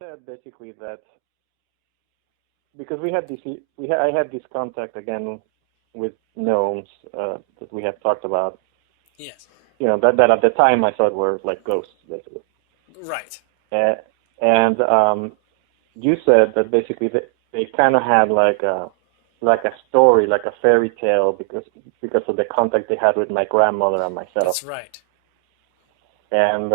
said basically that because I had this contact again with gnomes that we had talked about. Yes. That at the time I thought were like ghosts, basically. Right. Uh, and you said that basically they kind of had like a story, like a fairy tale, because of the contact they had with my grandmother and myself. That's right. And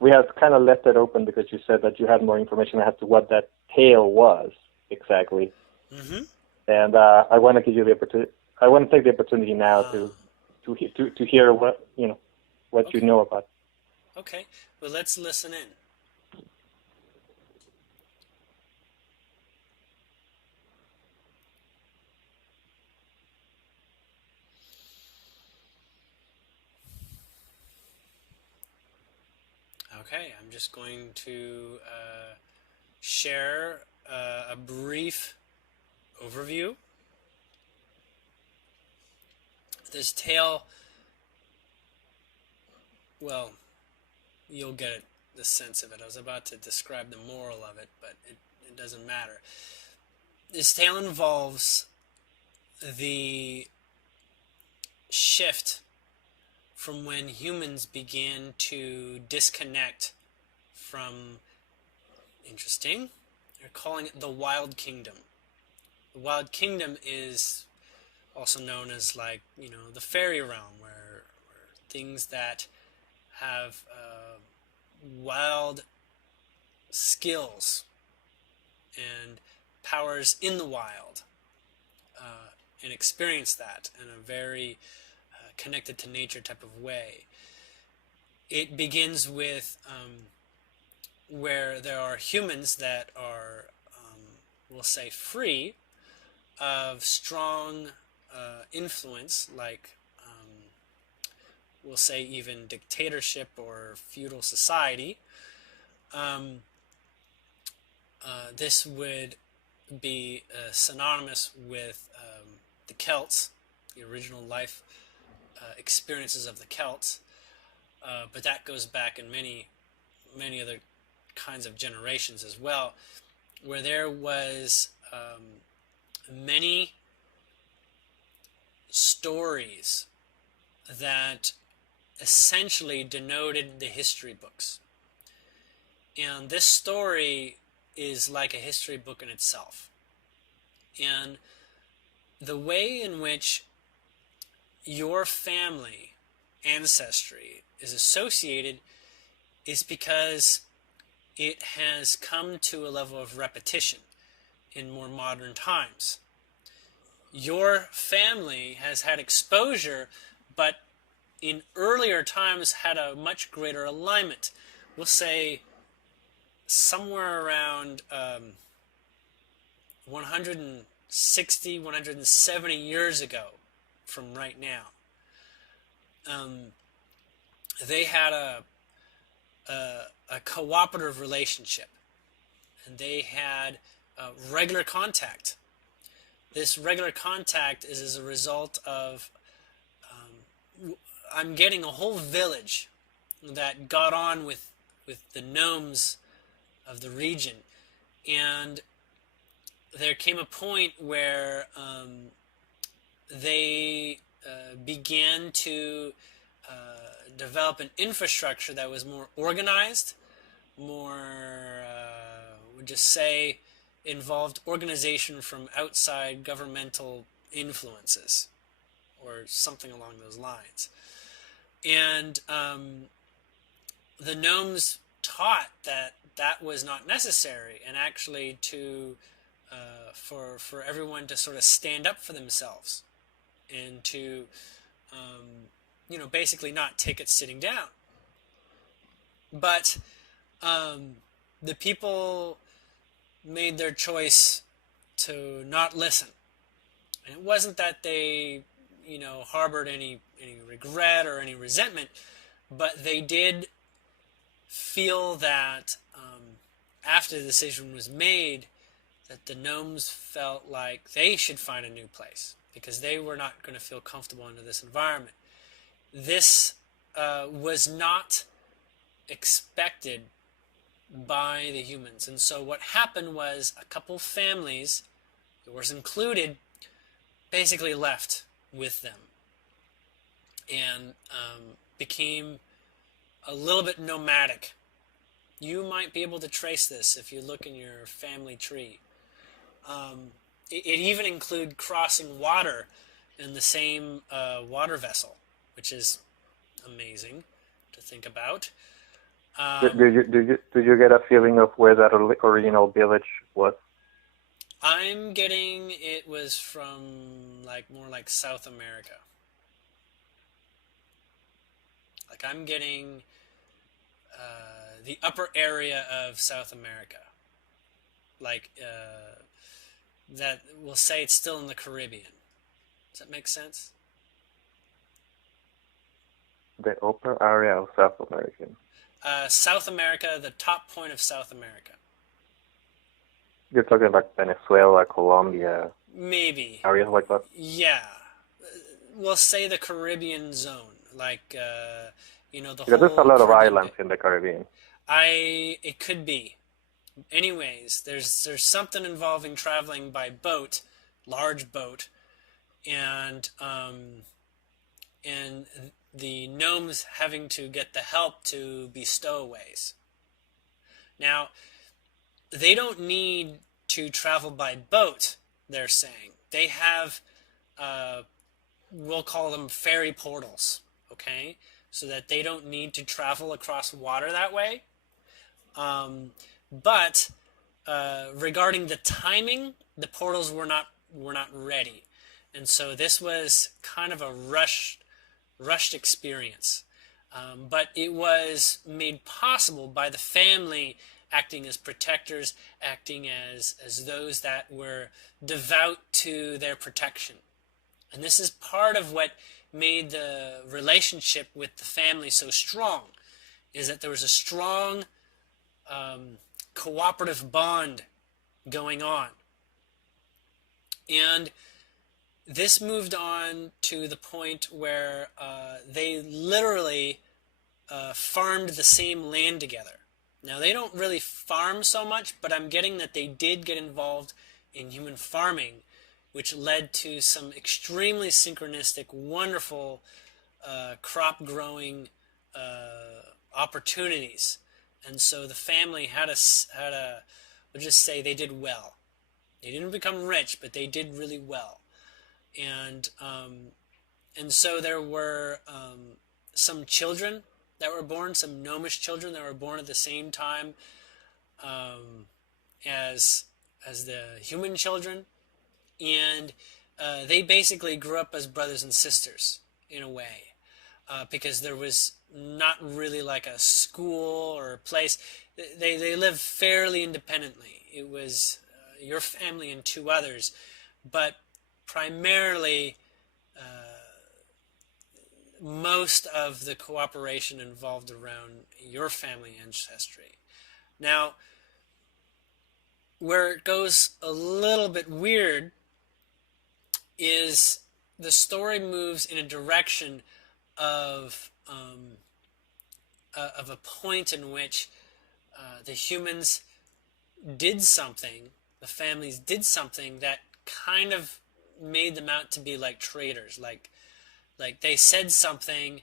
we had kind of left it open because you said that you had more information as to what that tale was exactly. Mm-hmm. And I want to give you the opportunity. I want to take the opportunity now Ah. to hear what you Okay. know about. Okay. Well, let's listen in. Okay. I'm just going to share a brief overview. This tale, well, you'll get the sense of it. I was about to describe the moral of it, but it doesn't matter. This tale involves the shift from when humans began to disconnect from, interesting, they're calling it the Wild Kingdom. The Wild Kingdom is also known as, like, the fairy realm, where things that have wild skills and powers in the wild and experience that in a very connected to nature type of way. It begins with where there are humans that are, we'll say, free of strong influence, like we'll say even dictatorship or feudal society. Um, this would be synonymous with the Celts, the original life experiences of the Celts, but that goes back in many, many other kinds of generations as well, where there was many stories that essentially denoted the history books. And this story is like a history book in itself. And the way in which your family ancestry is associated is because it has come to a level of repetition in more modern times. Your family has had exposure, but in earlier times had a much greater alignment. We'll say somewhere around 160, 170 years ago from right now. They had a cooperative relationship, and they had regular contact. This regular contact is as a result of I'm getting a whole village that got on with the gnomes of the region, and there came a point where they began to develop an infrastructure that was more organized, more, would just say, involved organization from outside governmental influences, or something along those lines. And the gnomes taught that that was not necessary, and actually to for everyone to sort of stand up for themselves and to basically not take it sitting down. But the people made their choice to not listen, and it wasn't that they harbored any regret or any resentment, but they did feel that after the decision was made, that the gnomes felt like they should find a new place because they were not going to feel comfortable under this environment. This was not expected by the humans. And so what happened was a couple families, yours included, basically left with them and became a little bit nomadic. You might be able to trace this if you look in your family tree. It even include crossing water in the same water vessel, which is amazing to think about. Do you get a feeling of where that original village was? I'm getting it was from like more like South America. Like I'm getting the upper area of South America. Like that we'll say it's still in the Caribbean. Does that make sense? The upper area of South America. South America, the top point of South America. You're talking like Venezuela, Colombia, Maybe. areas like that? Yeah. We'll say the Caribbean zone. Like, the Because there's a whole lot of Caribbean islands in the Caribbean. It could be. Anyways, there's something involving traveling by boat, large boat, and the gnomes having to get the help to be stowaways. Now, they don't need to travel by boat, they're saying. They have, we'll call them ferry portals, okay? So that they don't need to travel across water that way. But regarding the timing, the portals were not ready. And so this was kind of a rushed experience. But it was made possible by the family acting as protectors, acting as those that were devout to their protection. And this is part of what made the relationship with the family so strong, is that there was a strong cooperative bond going on. And this moved on to the point where they literally farmed the same land together. Now, they don't really farm so much, but I'm getting that they did get involved in human farming, which led to some extremely synchronistic, wonderful crop growing opportunities. And so the family had a we'll just say they did well. They didn't become rich, but they did really well. And so there were some children that were born, some gnomish children that were born at the same time as the human children, and they basically grew up as brothers and sisters in a way, because there was not really like a school or a place. They lived fairly independently. It was your family and two others, but primarily most of the cooperation involved around your family ancestry. Now, where it goes a little bit weird is the story moves in a direction of a point in which the humans did something, the families did something that kind of made them out to be like traitors, like they said something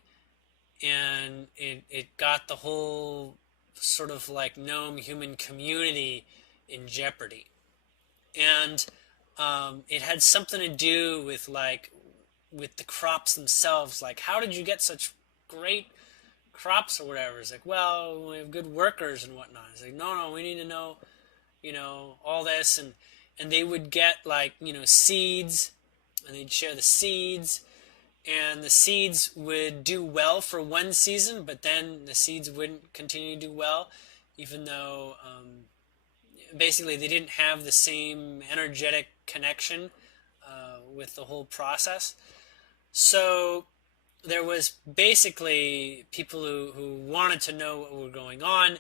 and it got the whole sort of like gnome human community in jeopardy. And it had something to do with the crops themselves. Like, how did you get such great crops or whatever? It's like, well, we have good workers and whatnot. It's like, no, we need to know, all this. And they would get seeds, and they'd share the seeds. And the seeds would do well for one season, but then the seeds wouldn't continue to do well, even though basically they didn't have the same energetic connection with the whole process. So there was basically people who wanted to know what was going on,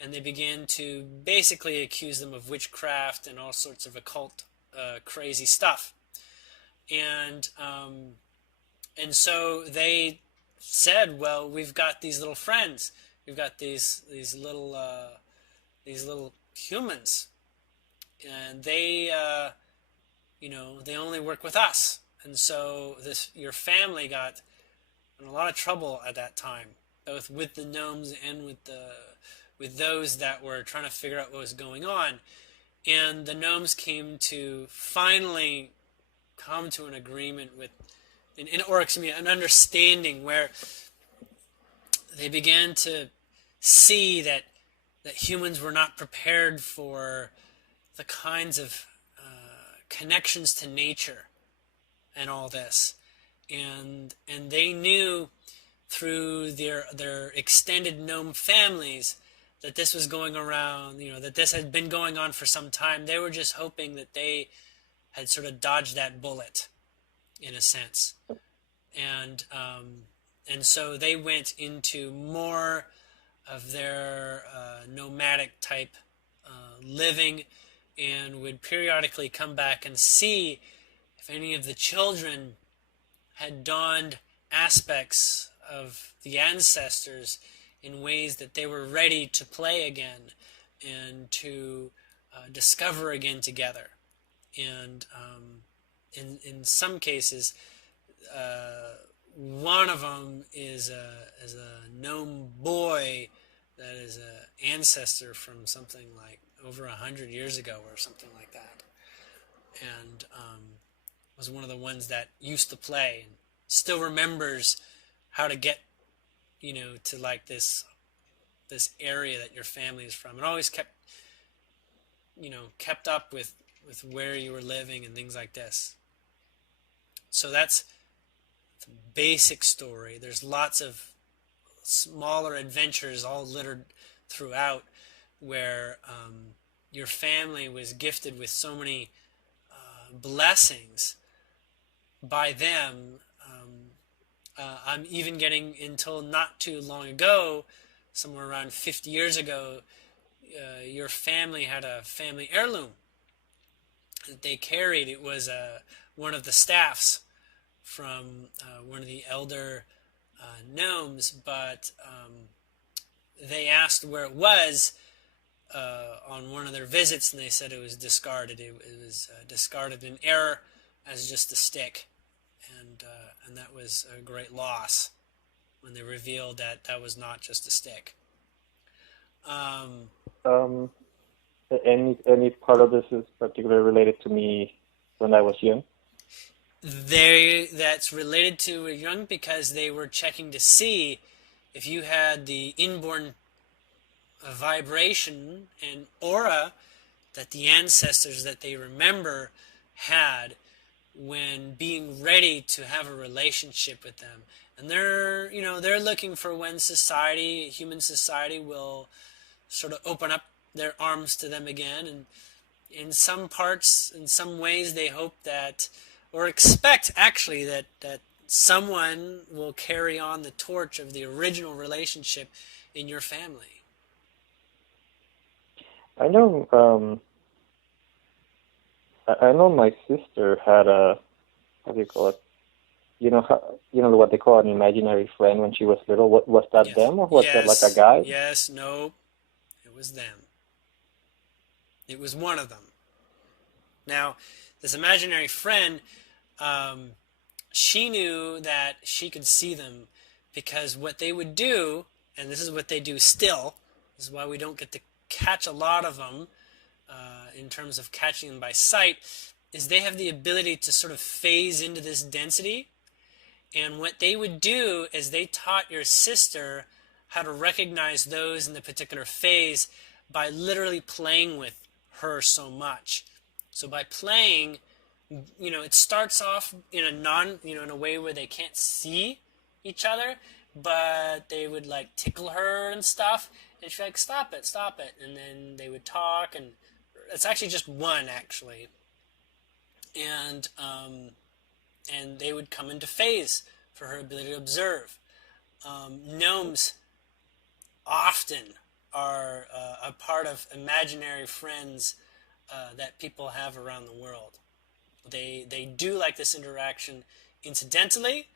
and they began to basically accuse them of witchcraft and all sorts of occult crazy stuff. And so they said, well, we've got these little friends. We've got these little these little humans, and they they only work with us. And so your family got in a lot of trouble at that time, both with the gnomes and with those that were trying to figure out what was going on. And the gnomes came to finally come to an agreement with, or excuse me, an understanding where they began to see that humans were not prepared for the kinds of connections to nature and all this, and they knew through their extended gnome families that this was going around, that this had been going on for some time. They were just hoping that they had sort of dodged that bullet, in a sense, and so they went into more of their nomadic type living, and would periodically come back and see if any of the children had donned aspects of the ancestors in ways that they were ready to play again and to discover again together. And in some cases, one of them is a gnome boy that is an ancestor from something like over 100 years ago or something like that, and was one of the ones that used to play and still remembers how to get to like this area that your family is from, and always kept up with where you were living and things like this. So that's the basic story. There's lots of smaller adventures all littered throughout, where your family was gifted with so many blessings by them. I'm even getting, until not too long ago, somewhere around 50 years ago, your family had a family heirloom that they carried. It was one of the staffs from one of the elder gnomes, but they asked where it was on one of their visits, and they said it was discarded. It was discarded in error as just a stick, and that was a great loss when they revealed that that was not just a stick. Any part of this is particularly related to me when I was young? That's related to young because they were checking to see if you had the inborn vibration and aura that the ancestors that they remember had when being ready to have a relationship with them. And they're looking for when human society will sort of open up their arms to them again. And in some parts, in some ways, they hope that, or expect actually, that someone will carry on the torch of the original relationship in your family. I know. I know my sister had a, how do you call it? You know what they call an imaginary friend when she was little. What was that? Yes. Them, or was that like a guy? Yes. No. It was them. It was one of them. Now, this imaginary friend, she knew that she could see them because what they would do, and this is what they do still, this is why we don't get to catch a lot of them in terms of catching them by sight, is they have the ability to sort of phase into this density. And what they would do is they taught your sister how to recognize those in the particular phase by literally playing with her so much. So by playing, it starts off in in a way where they can't see each other, but they would like tickle her and stuff, and she'd be like, stop it, and then they would talk, and it's actually just one, actually. And they would come into phase for her ability to observe. Gnomes often are a part of imaginary friends that people have around the world. They do like this interaction incidentally,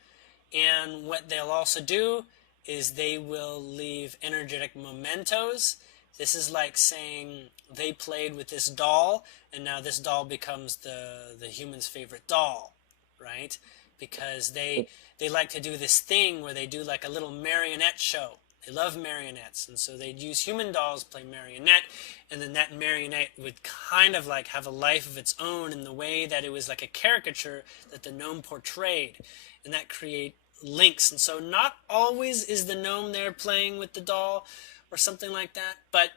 and what they'll also do is they will leave energetic mementos This is like saying they played with this doll, and now this doll becomes the human's favorite doll, right? Because they like to do this thing where they do like a little marionette show. They love marionettes, and so they'd use human dolls play marionette, and then that marionette would kind of like have a life of its own in the way that it was like a caricature that the gnome portrayed, and that create links. And so not always is the gnome there playing with the doll or something like that, but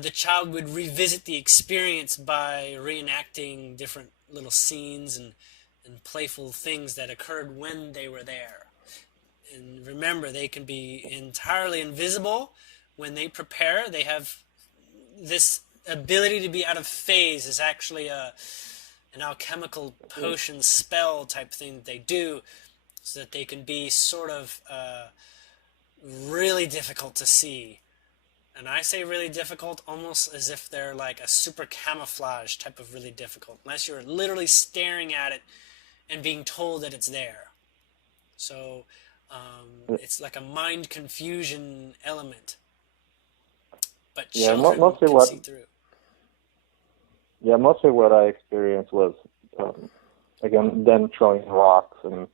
the child would revisit the experience by reenacting different little scenes and playful things that occurred when they were there. And remember, they can be entirely invisible when they prepare. They have this ability to be out of phase is actually an alchemical potion spell type thing that they do, so that they can be sort of really difficult to see. And I say really difficult almost as if they're like a super camouflage type of really difficult, unless you're literally staring at it and being told that it's there. So it's like a mind confusion element. But children can see through. Yeah, mostly what I experienced was, again, them throwing rocks, and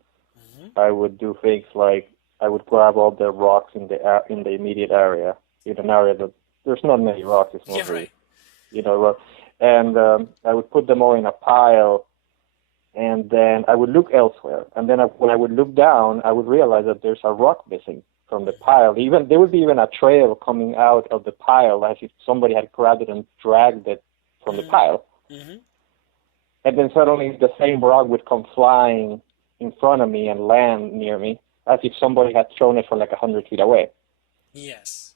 I would do things like I would grab all the rocks in the immediate area, in an area that there's not many rocks. It's mostly, rocks, and I would put them all in a pile, and then I would look elsewhere. And then when I would look down, I would realize that there's a rock missing from the pile. There would be even a trail coming out of the pile, as if somebody had grabbed it and dragged it from the pile. And then suddenly the same rock would come flying in front of me and land near me, as if somebody had thrown it from like 100 feet away. Yes,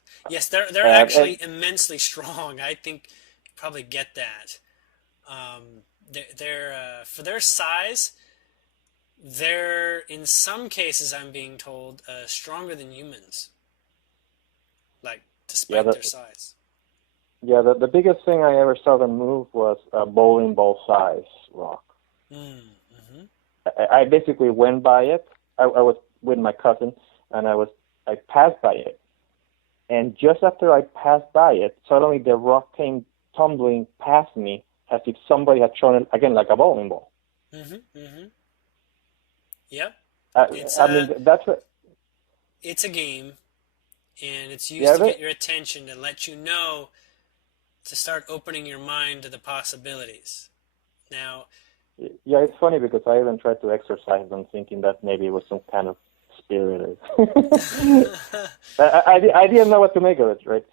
they're actually immensely strong. I think you probably get that. They're for their size, they're in some cases, I'm being told, stronger than humans. Like, despite their size. Yeah, the biggest thing I ever saw them move was a bowling ball size rock. I basically went by it. I was with my cousin, and I passed by it. And just after I passed by it, suddenly the rock came tumbling past me, as if somebody had thrown it, again, like a bowling ball. Yep. That's what... It's a game, and it's used to get your attention, to let you know, to start opening your mind to the possibilities. Now... Yeah, it's funny because I even tried to exercise them, thinking that maybe it was some kind of spirit. I didn't know what to make of it, right?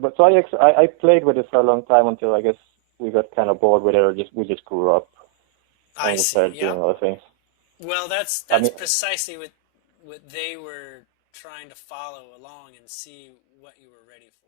But so I played with it for a long time until I guess we got kind of bored with it, or we just grew up. I see. Started doing other things. Well, that's precisely what they were trying to follow along and see what you were ready for.